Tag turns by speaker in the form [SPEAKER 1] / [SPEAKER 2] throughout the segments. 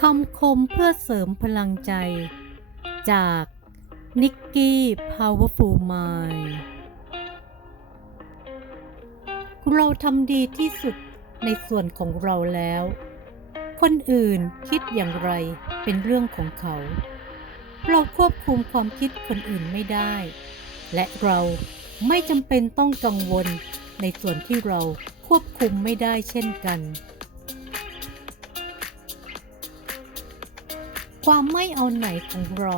[SPEAKER 1] คำคมเพื่อเสริมพลังใจ จากนิกกี้ Powerful Mind เราทำดีที่สุดในส่วนของเราแล้ว คนอื่นคิดอย่างไรเป็นเรื่องของเขา เราควบคุมความคิดคนอื่นไม่ได้ และเราไม่จำเป็นต้องกังวลในส่วนที่เราควบคุมไม่ได้เช่นกัน ความไม่เอาไหนของเรา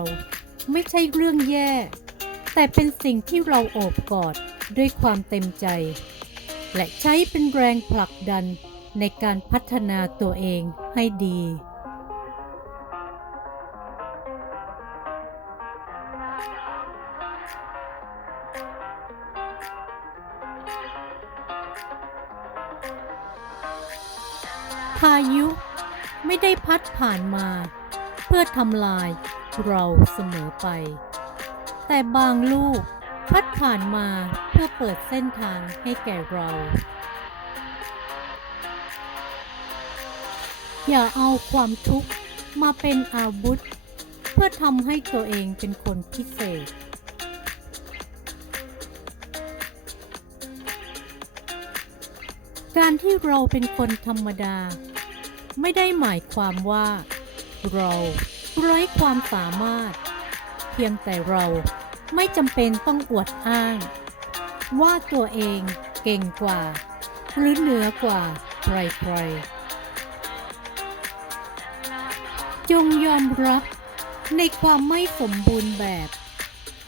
[SPEAKER 1] ไม่ใช่เรื่องแย่ แต่เป็นสิ่งที่เราโอบกอดด้วยความเต็มใจ และใช้เป็นแรงผลักดันในการพัฒนาตัวเองให้ดีพายุไม่ได้พัดผ่านมา เพื่อทำลายเราเสมอไป แต่บางลูกพัดผ่านมาเพื่อเปิดเส้นทางให้แก่เรา อย่าเอาความทุกข์มาเป็นอาวุธ เพื่อทำให้ตัวเองเป็นคนพิเศษ การที่เราเป็นคนธรรมดา ไม่ได้หมายความว่า เราไร้ความสามารถ เพียงแต่เราไม่จำเป็นต้องอวดอ้าง ว่าตัวเองเก่งกว่า หรือเหนือกว่าใครๆจงยอมรับในความไม่สมบูรณ์แบบ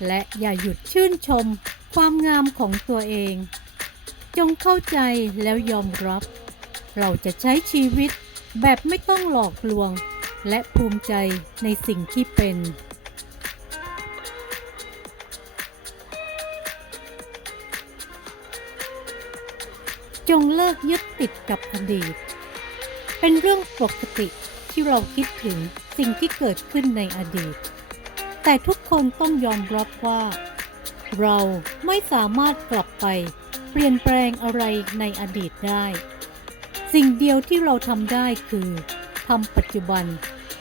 [SPEAKER 1] และอย่าหยุดชื่นชมความงามของตัวเอง จงเข้าใจแล้วยอมรับ เราจะใช้ชีวิตแบบไม่ต้องหลอกลวง และภูมิใจในสิ่งที่เป็น จงเลิกยึดติดกับอดีต เป็นเรื่องปกติที่เราคิดถึงสิ่งที่เกิดขึ้นในอดีต แต่ทุกคนต้องยอมรับว่า เราไม่สามารถกลับไปเปลี่ยนแปลงอะไรในอดีตได้ สิ่งเดียวที่เราทำได้คือทำปัจจุบัน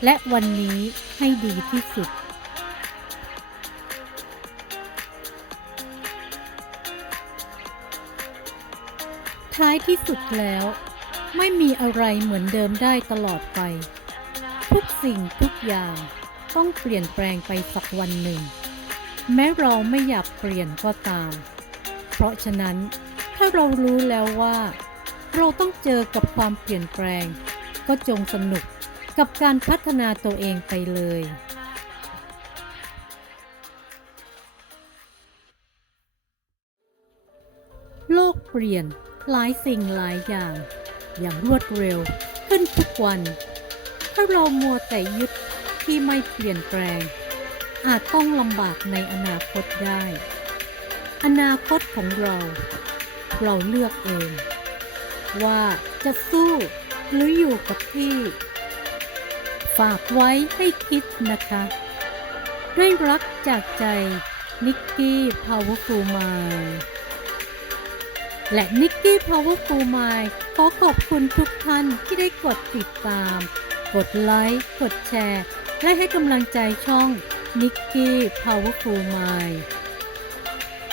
[SPEAKER 1] และวันนี้ให้ดีที่สุด ท้ายที่สุดแล้ว ไม่มีอะไรเหมือนเดิมได้ตลอดไป ทุกสิ่งทุกอย่างต้องเปลี่ยนแปลงไปสักวันหนึ่ง แม้เราไม่อยากเปลี่ยนก็ตาม เพราะฉะนั้นถ้าเรารู้แล้วว่า เราต้องเจอกับความเปลี่ยนแปลง ก็จงสนุก กับการพัฒนาตัวเองไปเลยโลกเปลี่ยนหลายสิ่งหลายอย่าง อย่างรวดเร็วขึ้นทุกวัน ถ้าเรามัวแต่ยึดที่ไม่เปลี่ยนแปลง อาจต้องลำบากในอนาคตได้ อนาคตของเรา เราเลือกเอง ว่าจะสู้หรืออยู่กับที่ ฝากไว้ให้คิดนะคะ ด้วยรักจากใจ นิกกี้ Powerful Mind และนิกกี้ Powerful Mind ขอขอบคุณทุกท่านที่ได้กดติดตาม กดไลค์ กดแชร์ และให้กำลังใจช่องนิกกี้ Powerful Mind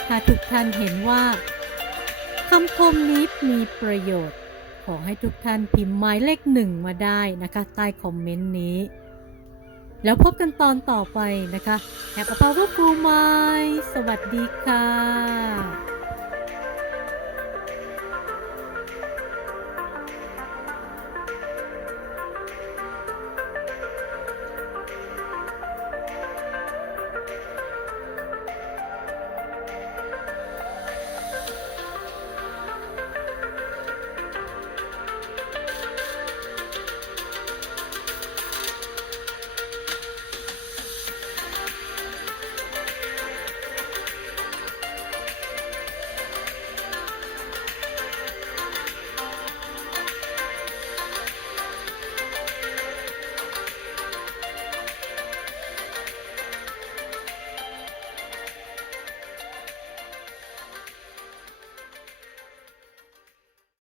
[SPEAKER 1] ถ้าทุกท่านเห็นว่าคำคมนี้มีประโยชน์ ขอให้ทุกท่านพิมพ์หมายเลขหนึ่งมาได้นะคะ ใต้คอมเมนต์นี้ แล้วพบกันตอนต่อไปนะคะ Have a powerful mind สวัสดีค่ะ